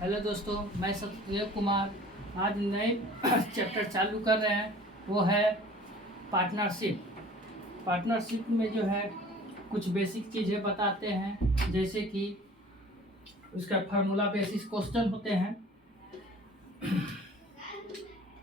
Hello दोस्तों, मैं सत्यदेव कुमार। आज नए चैप्टर चालू कर रहे हैं, वो है पार्टनरशिप। पार्टनरशिप में जो है कुछ बेसिक चीज़ें बताते हैं, जैसे कि उसका फार्मूला बेसिस क्वेश्चन होते हैं।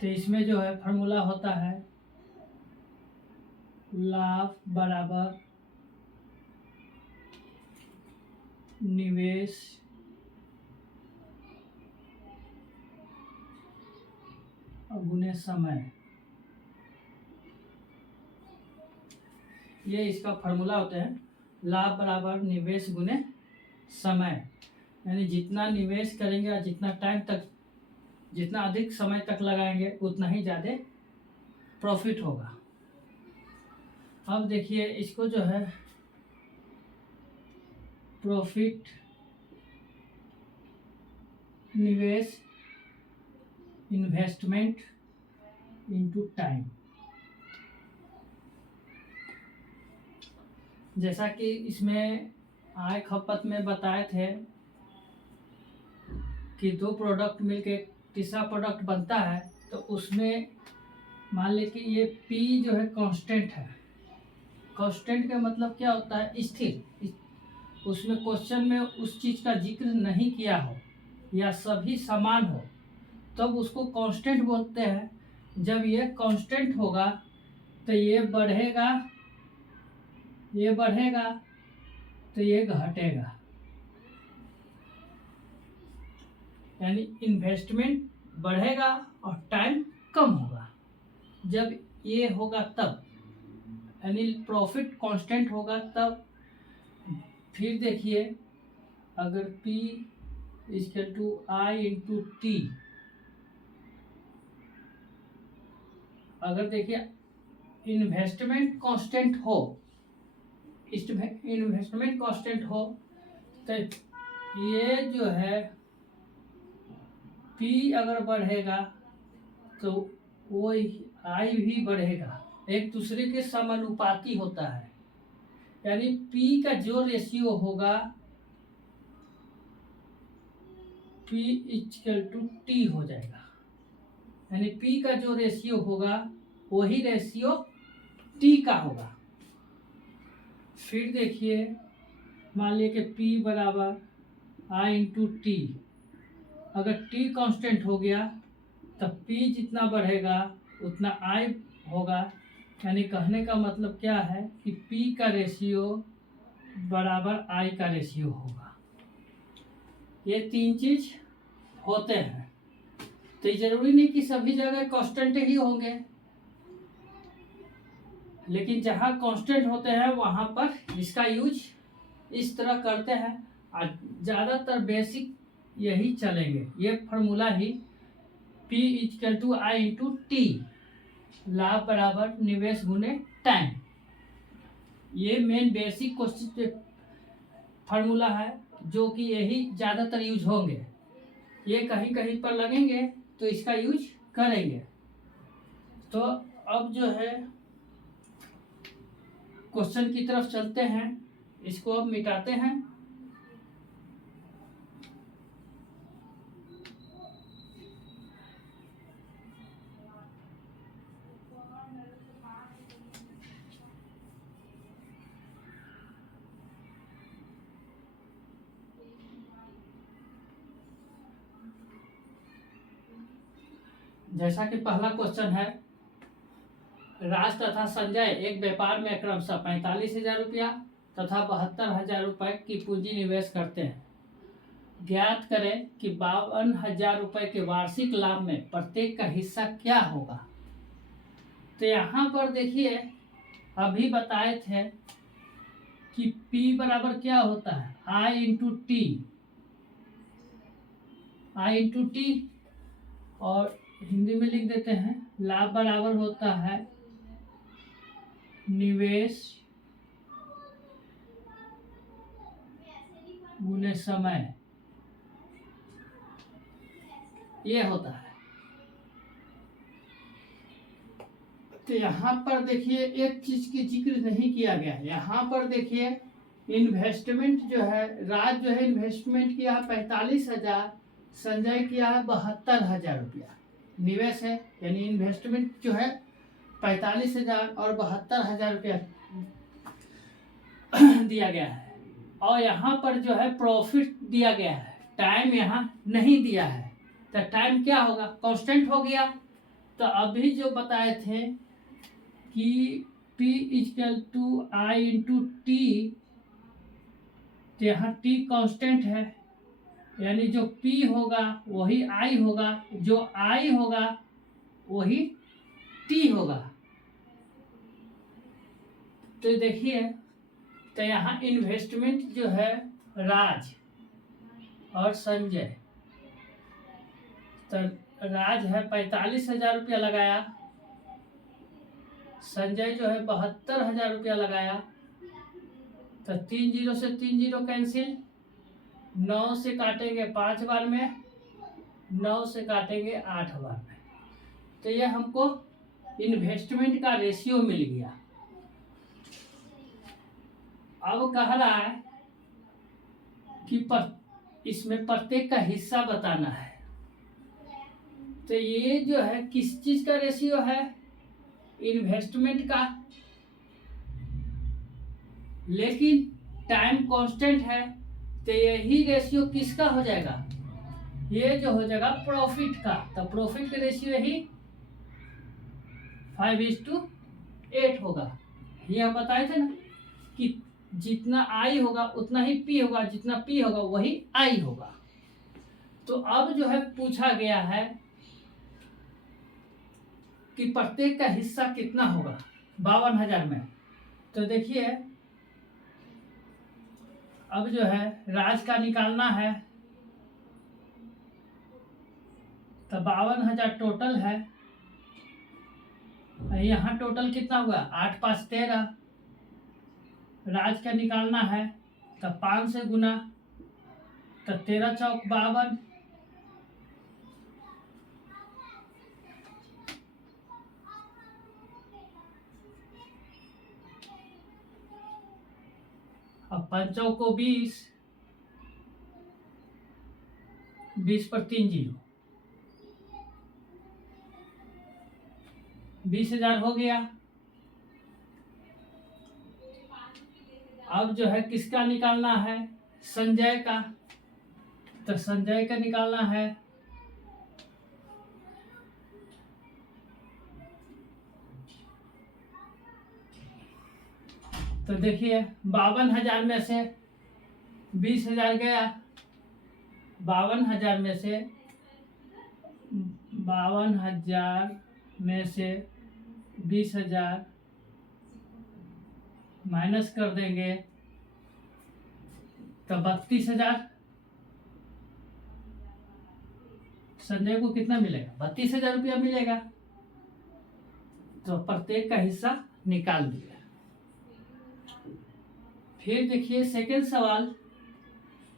तो इसमें जो है फार्मूला होता है लाभ बराबर निवेश गुने समय। ये इसका फार्मूला होता है लाभ बराबर निवेश गुने समय। यानी जितना निवेश करेंगे और जितना टाइम तक, जितना अधिक समय तक लगाएंगे उतना ही ज़्यादा प्रॉफिट होगा। अब देखिए इसको जो है प्रॉफिट निवेश इन्वेस्टमेंट इनटू टाइम। जैसा कि इसमें आय खपत में बताए थे कि दो प्रोडक्ट मिलके तीसरा प्रोडक्ट बनता है, तो उसमें मान लीजिए कि ये P जो है कांस्टेंट है। कांस्टेंट का मतलब क्या होता है? स्थिर। उसमें क्वेश्चन में उस चीज़ का जिक्र नहीं किया हो या सभी समान हो तब उसको कांस्टेंट बोलते हैं। जब ये कांस्टेंट होगा तो ये बढ़ेगा, ये बढ़ेगा तो ये घटेगा। यानी इन्वेस्टमेंट बढ़ेगा और टाइम कम होगा। जब ये होगा तब, यानी प्रॉफिट कांस्टेंट होगा तब। फिर देखिए अगर P equal to I into T, अगर देखिए इन्वेस्टमेंट कांस्टेंट हो, इन्वेस्टमेंट कांस्टेंट हो तो ये जो है P अगर बढ़ेगा तो वो I भी बढ़ेगा, एक दूसरे के समानुपाती होता है। यानी P का जो रेशियो होगा P इक्वल टू टी हो जाएगा। यानी P का जो रेशियो होगा वही रेशियो T का होगा। फिर देखिए मान लिया कि P बराबर I इंटू टी। अगर T कांस्टेंट हो गया तब P जितना बढ़ेगा उतना I होगा। यानी कहने का मतलब क्या है कि P का रेशियो बराबर I का रेशियो होगा। ये तीन चीज होते हैं। तो ये जरूरी नहीं कि सभी जगह कांस्टेंट ही होंगे, लेकिन जहाँ कांस्टेंट होते हैं वहाँ पर इसका यूज इस तरह करते हैं और ज़्यादातर बेसिक यही चलेंगे। ये फार्मूला ही P equal to I into T, लाभ बराबर निवेश गुने टाइम। ये मेन बेसिक क्वेश्चन फार्मूला है जो कि यही ज़्यादातर यूज होंगे। ये कहीं कहीं पर लगेंगे तो इसका यूज करेंगे। तो अब जो है क्वेश्चन की तरफ चलते हैं, इसको अब मिटाते हैं। जैसा कि पहला क्वेश्चन है, राज तथा संजय एक व्यापार में क्रमशः 45,000 रुपया तथा 72,000 रुपये की पूंजी निवेश करते हैं। ज्ञात करें कि 52,000 रुपये के वार्षिक लाभ में प्रत्येक का हिस्सा क्या होगा। तो यहाँ पर देखिए अभी बताए थे कि P बराबर क्या होता है? I into T. I into T और हिंदी में लिख देते हैं लाभ बराबर होता है निवेश गुने समय। ये होता है। तो यहाँ पर देखिए एक चीज की जिक्र नहीं किया गया है। यहाँ पर देखिए इन्वेस्टमेंट जो है, राज जो है इन्वेस्टमेंट किया 45,000 संजय किया है 72,000 रुपया निवेश है, यानी इन्वेस्टमेंट जो है 45,000 और 72,000 रुपया दिया गया है। और यहाँ पर जो है प्रॉफिट दिया गया है, टाइम यहाँ नहीं दिया है, तो टाइम क्या होगा, कांस्टेंट हो गया। तो अभी जो बताए थे कि P = I × T, तो यहाँ T कांस्टेंट है, यानी जो P होगा वही I होगा, जो I होगा वही T होगा। तो देखिए, तो यहाँ इन्वेस्टमेंट जो है राज और संजय, तो राज है 45,000 रुपया लगाया, संजय जो है 72,000 रुपया लगाया। तो 3 0 से 3 0 कैंसिल, 9 से काटेंगे 5 बार में, 9 से काटेंगे 8 बार में। तो ये हमको इन्वेस्टमेंट का रेशियो मिल गया। अब कह रहा है कि इसमें प्रत्येक का हिस्सा बताना है। तो ये जो है किस चीज का रेशियो है, इन्वेस्टमेंट का, लेकिन टाइम कांस्टेंट है, तो यही रेशियो किसका हो जाएगा, ये जो हो जाएगा प्रॉफिट का। तो प्रॉफिट का रेशियो यही 5:8 होगा। ये हम बताए थे ना कि जितना आई होगा उतना ही पी होगा, जितना पी होगा वही आई होगा। तो अब जो है पूछा गया है कि प्रत्येक का हिस्सा कितना होगा 52,000 में। तो देखिए, अब जो है राज का निकालना है, तो 52,000 टोटल है। यहाँ टोटल कितना हुआ, 8 5 13। राज का निकालना है, तो 5 से गुना, तो 13 चौक 52। अब 5 चौक को 20, 20 पर 3 0, 20,000 हो गया। अब जो है किसका निकालना है, संजय का। तो संजय का निकालना है, तो देखिए 52,000 में से 20,000 गया, 52,000 में से 20,000 माइनस कर देंगे, तो 32,000। संजय को कितना मिलेगा, 32,000 रुपया मिलेगा। तो प्रत्येक का हिस्सा निकाल दिया। फिर देखिए सेकंड सवाल,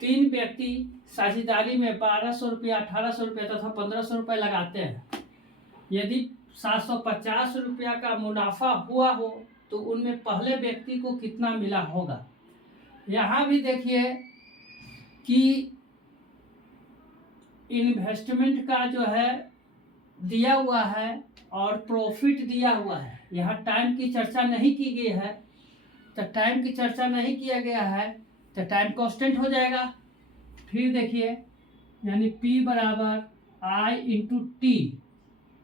3 व्यक्ति साझेदारी में 1,200 रुपया, 1,800 रुपया तथा 1,500 रुपया लगाते हैं। यदि 750 रुपया का मुनाफा हुआ हो तो उनमें पहले व्यक्ति को कितना मिला होगा। यहाँ भी देखिए कि इन्वेस्टमेंट का जो है दिया हुआ है और प्रॉफिट दिया हुआ है। यहाँ टाइम की चर्चा नहीं की गई है, तो टाइम की चर्चा नहीं किया गया है तो टाइम कांस्टेंट हो जाएगा। फिर देखिए, यानी P = I × T,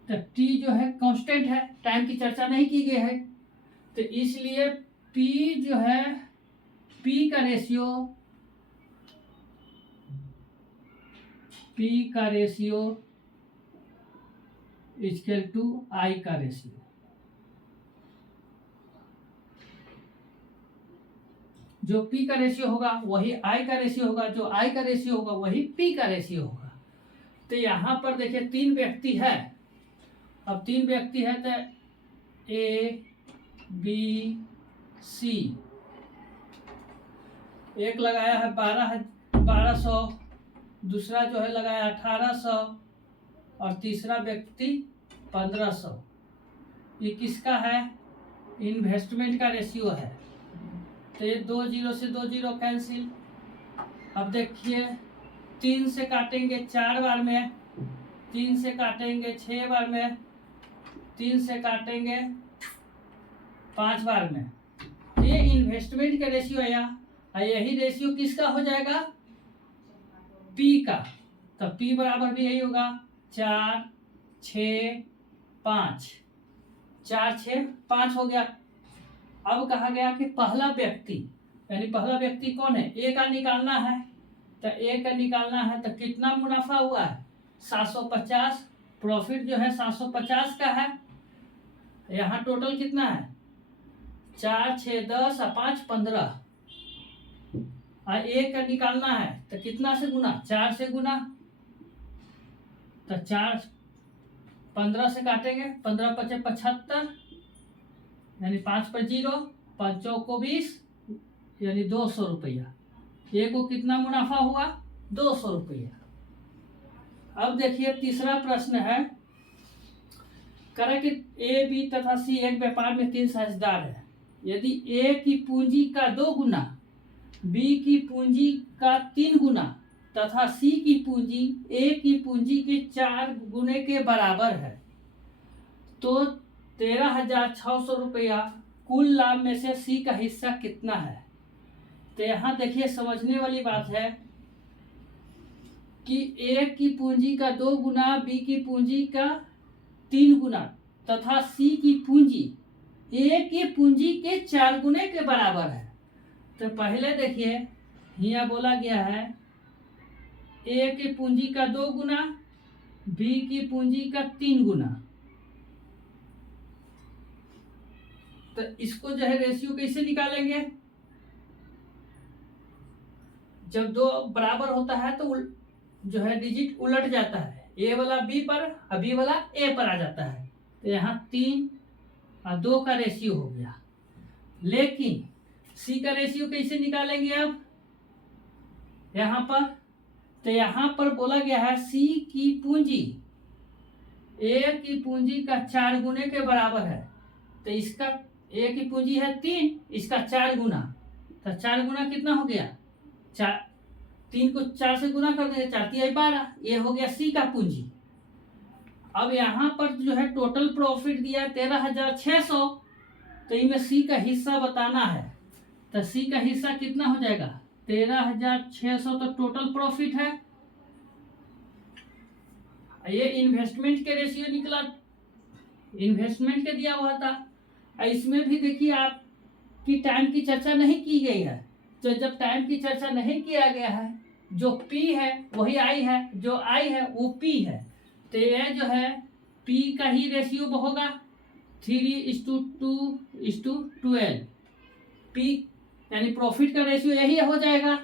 तो T जो है कांस्टेंट है, टाइम की चर्चा नहीं की गई है, तो इसलिए P जो है, P का रेशियो = I का रेशियो। जो P का रेशियो होगा वही I का रेशियो होगा, जो I का रेशियो होगा वही P का रेशियो होगा। तो यहाँ पर देखिए 3 व्यक्ति है। अब 3 व्यक्ति है तो A B C, एक लगाया है 1200, दूसरा जो है लगाया 1,800 और तीसरा व्यक्ति 1,500। ये किसका है, इन्वेस्टमेंट का रेशियो है। तो ये 2 0 से 2 0 कैंसिल। अब देखिए 3 से काटेंगे 4 बार में, 3 से काटेंगे 6 बार में, 3 से काटेंगे 5 बार में। ये इन्वेस्टमेंट का रेशियो है यहाँ। यही रेशियो किसका हो जाएगा? पी का। तो पी बराबर भी यही होगा 4 6 5, 4 6 5 हो गया। अब कहा गया कि पहला व्यक्ति, यानी पहला व्यक्ति कौन है? ए का निकालना है। तो ए का निकालना है तो कितना मुनाफा हुआ है? 750। प्रॉफिट जो है 750 का है। यहाँ टोटल कितना है? 4 6 10 और 5 15। और ए का निकालना है तो कितना से गुना? 4 से गुना। तो 4 15 से काटेंगे, 15 पचे 75, यानी 5 पर 0, 5 चौको 20, यानी 200 रुपया। ए को कितना मुनाफा हुआ? 200 रुपया। अब देखिए तीसरा प्रश्न है, करें कि ए बी तथा सी एक व्यापार में 3 साझेदार है। यदि ए की पूंजी का 2 गुना, बी की पूंजी का 3 गुना तथा सी की पूंजी ए की पूंजी के 4 गुने के बराबर है, तो 13,600 रुपया कुल लाभ में से सी का हिस्सा कितना है? तो यहाँ देखिए समझने वाली बात है कि ए की पूंजी का 2 गुना, बी की पूंजी का 3 गुना तथा सी की पूंजी ए की पूंजी के 4 गुने के बराबर है। तो पहले देखिए यहाँ बोला गया है ए की पूंजी का 2 गुना, बी की पूंजी का 3 गुना। तो इसको जो है रेशियो कैसे निकालेंगे? जब 2 बराबर होता है तो जो है डिजिट उलट जाता है, ए वाला बी पर और बी वाला ए पर आ जाता है। तो यहाँ 3 और 2 का रेशियो हो गया। लेकिन सी का रेशियो कैसे निकालेंगे? अब यहाँ पर तो यहाँ पर बोला गया है सी की पूंजी ए की पूंजी का 4 गुने के बराबर है। तो इसका ए की पूंजी है 3, इसका 4 गुना। तो 4 गुना कितना हो गया? 4, 3 को 4 से गुना कर देंगे, 4 3 12। ये हो गया सी का पूंजी। अब यहाँ पर जो है टोटल प्रॉफिट दिया है 13,600। तो इनमें सी का हिस्सा बताना है। तो सी का हिस्सा कितना हो जाएगा? 13,600 तो टोटल प्रॉफिट है। ये इन्वेस्टमेंट के रेशियो निकला, इन्वेस्टमेंट के दिया हुआ था। इसमें भी देखिए आप कि टाइम की चर्चा नहीं की गई है। तो जब टाइम की चर्चा नहीं किया गया है, जो पी है वही आई है, जो आई है वो पी है। तो ये जो है पी का ही रेशियो होगा 3:2:12। पी यानी प्रॉफिट का रेशियो यही हो जाएगा।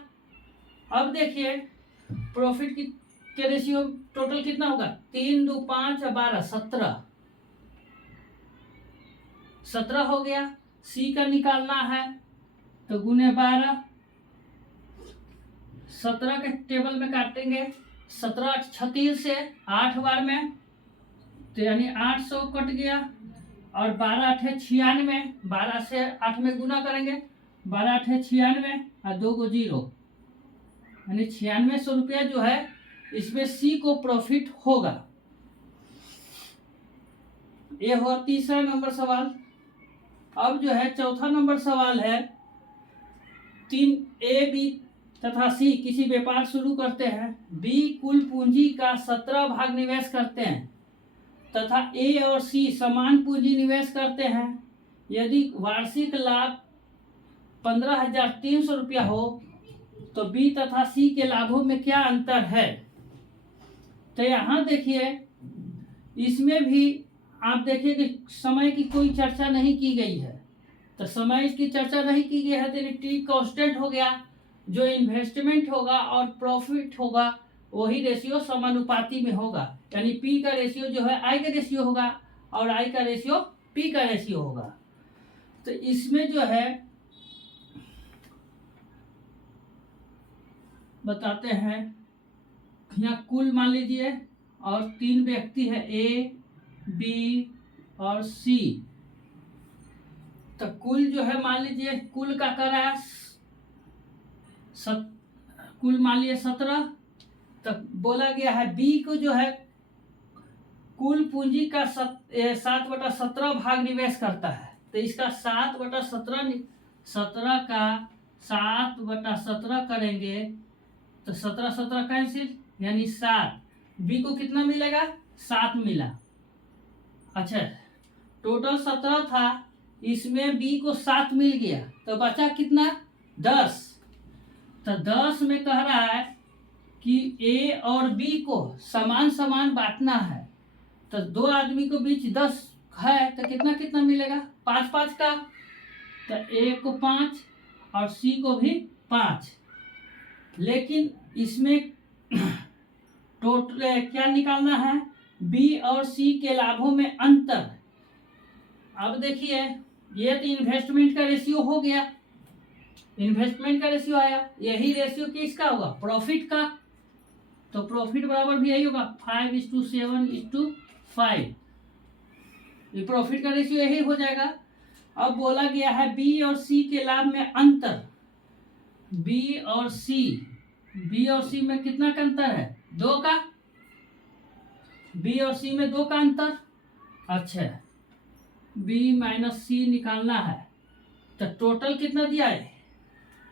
अब देखिए प्रॉफिट के रेशियो टोटल कितना होगा? 3 2 5 12 17 हो गया। सी का निकालना है तो गुने 12, 17 के टेबल में काटेंगे, 17 36 से 8 बार में, तो यानी 800 कट गया। और 12 8 96, 12 से 8 में गुना करेंगे, 12 8 96 और 2 को 0, यानी 9600 रुपया जो है इसमें सी को प्रॉफिट होगा। ये हुआ तीसरा नंबर सवाल। अब जो है चौथा नंबर सवाल है, 3 ए बी तथा सी किसी व्यापार शुरू करते हैं। बी कुल पूंजी का 17 भाग निवेश करते हैं तथा ए और सी समान पूंजी निवेश करते हैं। यदि वार्षिक लाभ 15,300 रुपया हो तो बी तथा सी के लाभों में क्या अंतर है? तो यहाँ देखिए इसमें भी आप देखिए कि समय की कोई चर्चा नहीं की गई है। तो समय की चर्चा नहीं की गई है तो टी कांस्टेंट हो गया। जो इन्वेस्टमेंट होगा और प्रॉफिट होगा वही रेशियो समानुपाती में होगा, यानी पी का रेशियो जो है आई का रेशियो होगा और आई का रेशियो पी का रेशियो होगा। तो इसमें जो है बताते हैं, यहाँ कुल मान लीजिए और 3 व्यक्ति है ए बी और सी। तो कुल जो है मान लीजिए कुल का करा कुल मान लीजिए 17 तो बोला गया है बी को जो है कुल पूंजी का 7/17 भाग निवेश करता है, तो इसका 7/17 का 7/17 करेंगे तो 17 कैंसिल, यानी 7। बी को कितना मिलेगा? 7 मिला। अच्छा, टोटल 17 था, इसमें बी को 7 मिल गया, तो बचा कितना? 10। तो 10 में कह रहा है कि ए और बी को समान समान बांटना है, तो दो आदमी को बीच 10 है, तो कितना कितना मिलेगा? 5-5 का। तो ए को 5 और सी को भी 5। लेकिन इसमें टोटल क्या निकालना है? बी और सी के लाभों में अंतर। अब देखिए, ये तो इन्वेस्टमेंट का रेशियो हो गया, इन्वेस्टमेंट का रेशियो आया, यही रेशियो किसका होगा? प्रॉफिट का। तो प्रॉफिट बराबर भी यही होगा 5:7:5। ये प्रॉफिट का रेशियो यही हो जाएगा। अब बोला गया है बी और सी के लाभ में अंतर। बी और सी में कितना का अंतर है? 2 का। बी और सी में 2 का अंतर। अच्छा, बी माइनस सी निकालना है, तो टोटल कितना दिया है?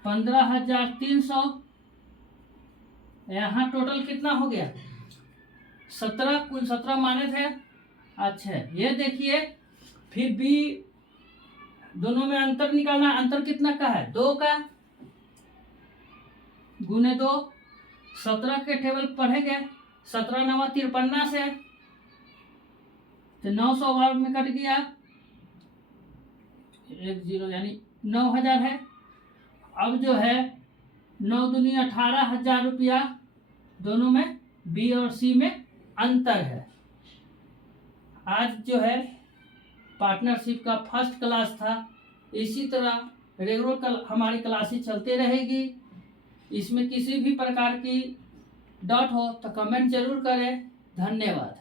15,300। यहाँ टोटल कितना हो गया? 17, कुल 17 माने थे। अच्छा, ये देखिए, फिर बी दोनों में अंतर निकालना, अंतर कितना का है? 2 का। गुने 2, 17 के टेबल पढ़ेंगे, 17 9 53 से, तो 900 भाग में कट गया 10, यानी 9,000 है। अब जो है 9 दूनी 18,000 रुपया, दोनों में बी और सी में अंतर है। आज जो है पार्टनरशिप का फर्स्ट क्लास था। इसी तरह रेगुलर हमारी क्लासेस चलती रहेगी। इसमें किसी भी प्रकार की डाउट हो तो कमेंट जरूर करें। धन्यवाद।